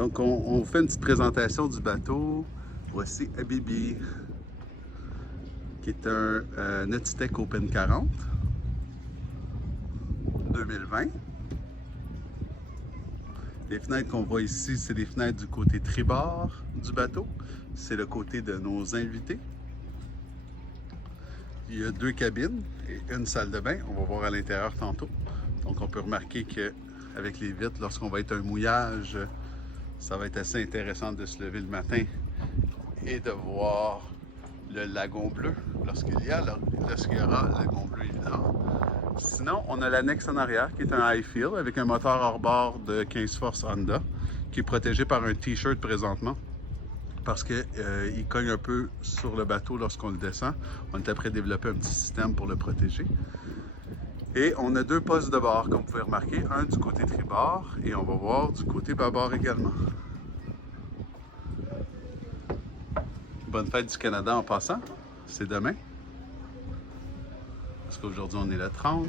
Donc, on vous fait une petite présentation du bateau. Voici Habibi, qui est un Nautilus Open 40 2020. Les fenêtres qu'on voit ici, c'est les fenêtres du côté tribord du bateau. C'est le côté de nos invités. Il y a 2 cabines et une salle de bain. On va voir à l'intérieur tantôt. Donc, on peut remarquer qu'avec les vitres, lorsqu'on va être un mouillage, ça va être assez intéressant de se lever le matin et de voir le lagon bleu lorsqu'il y aura le lagon bleu, évidemment. Sinon, on a l'annexe en arrière qui est un high-fill avec un moteur hors-bord de 15 forces Honda qui est protégé par un t-shirt présentement parce qu'il cogne un peu sur le bateau lorsqu'on le descend. On est après développer un petit système pour le protéger. Et on a 2 postes de bord, comme vous pouvez remarquer, un du côté tribord et on va voir du côté bâbord également. Bonne fête du Canada en passant, c'est demain. Parce qu'aujourd'hui on est le 30.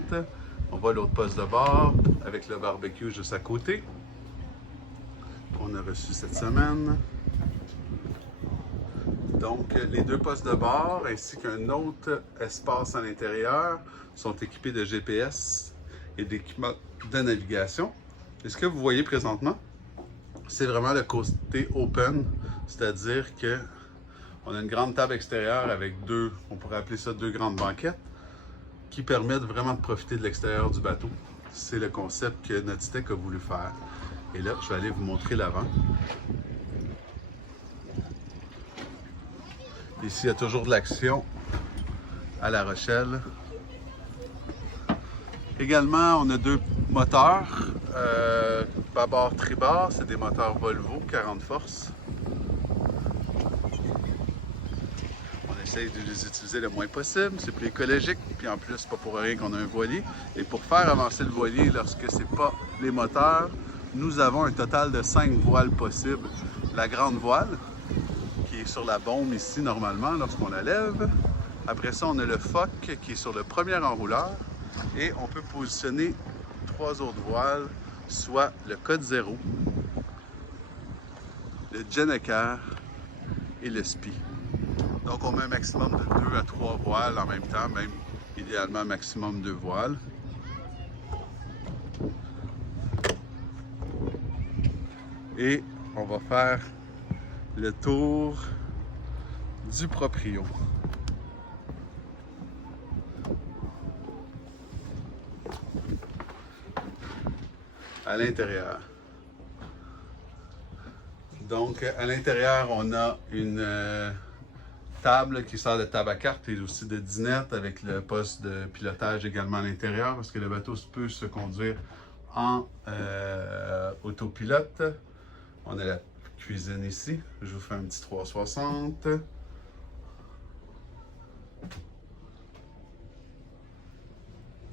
On voit l'autre poste de bord avec le barbecue juste à côté qu'on a reçu cette semaine. Donc les 2 postes de bord ainsi qu'un autre espace à l'intérieur sont équipés de GPS et d'équipements de navigation. Et ce que vous voyez présentement, c'est vraiment le côté open, c'est-à-dire que on a une grande table extérieure avec on pourrait appeler ça 2 grandes banquettes, qui permettent vraiment de profiter de l'extérieur du bateau. C'est le concept que Nautilus a voulu faire. Et là, je vais aller vous montrer l'avant. Ici, il y a toujours de l'action à La Rochelle. Également, on a 2 moteurs, bâbord tribord, c'est des moteurs Volvo 40 forces. On essaye de les utiliser le moins possible, c'est plus écologique, puis en plus, c'est pas pour rien qu'on a un voilier. Et pour faire avancer le voilier lorsque c'est pas les moteurs, nous avons un total de 5 voiles possibles. La grande voile, qui est sur la bombe ici normalement lorsqu'on la lève. Après ça, on a le foc qui est sur le premier enrouleur. Et on peut positionner 3 autres voiles, soit le code 0, le Gennaker et le SPI. Donc on met un maximum de 2 à 3 voiles en même temps, même idéalement maximum 2 voiles. Et on va faire le tour du proprio. À l'intérieur. Donc, à l'intérieur, on a une table qui sert de table à cartes et aussi de dinette avec le poste de pilotage également à l'intérieur parce que le bateau peut se conduire en autopilote. On a la cuisine ici. Je vous fais un petit 360.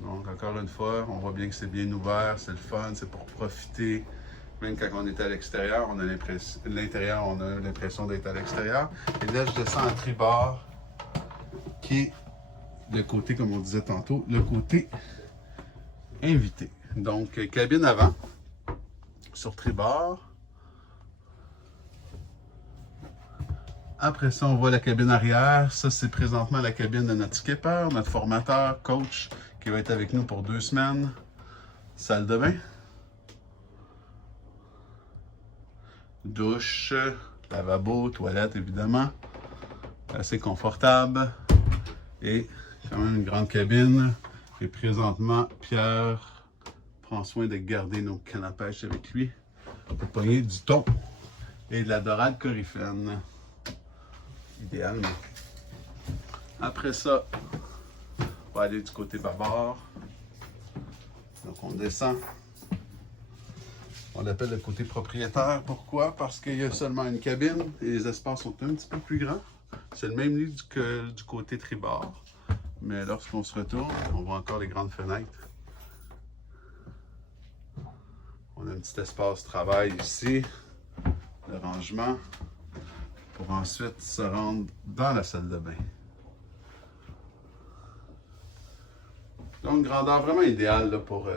Donc, encore une fois, on voit bien que c'est bien ouvert, c'est le fun, c'est pour profiter. Même quand on est à l'extérieur, on a l'impression d'être à l'extérieur. Et là, je descends en tribord, qui est le côté, comme on disait tantôt, le côté invité. Donc, cabine avant, sur tribord. Après ça, on voit la cabine arrière. Ça, c'est présentement la cabine de notre skipper, notre formateur, coach, qui va être avec nous pour 2 semaines. Salle de bain. Douche, lavabo, toilette, évidemment. Assez confortable. Et quand même une grande cabine. Et présentement, Pierre prend soin de garder nos cannes à pêche avec lui pour pogner du thon et de la dorade coryphène. Idéalement. Après ça, on va aller du côté bâbord. Donc on descend. On l'appelle le côté propriétaire. Pourquoi? Parce qu'il y a seulement une cabine et les espaces sont un petit peu plus grands. C'est le même lit que du côté tribord. Mais lorsqu'on se retourne, on voit encore les grandes fenêtres. On a un petit espace travail ici, de rangement, pour ensuite se rendre dans la salle de bain. Donc, grandeur vraiment idéale là, pour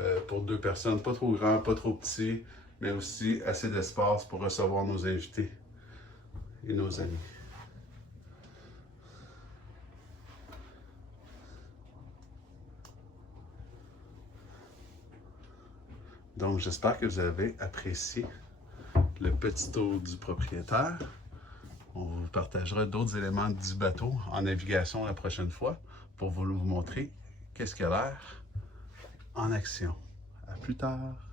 2 personnes, pas trop grand, pas trop petit. mais aussi assez d'espace pour recevoir nos invités et nos amis. Donc, j'espère que vous avez apprécié le petit tour du propriétaire. On vous partagera d'autres éléments du bateau en navigation la prochaine fois pour vous montrer qu'est-ce qu'il a l'air en action. À plus tard!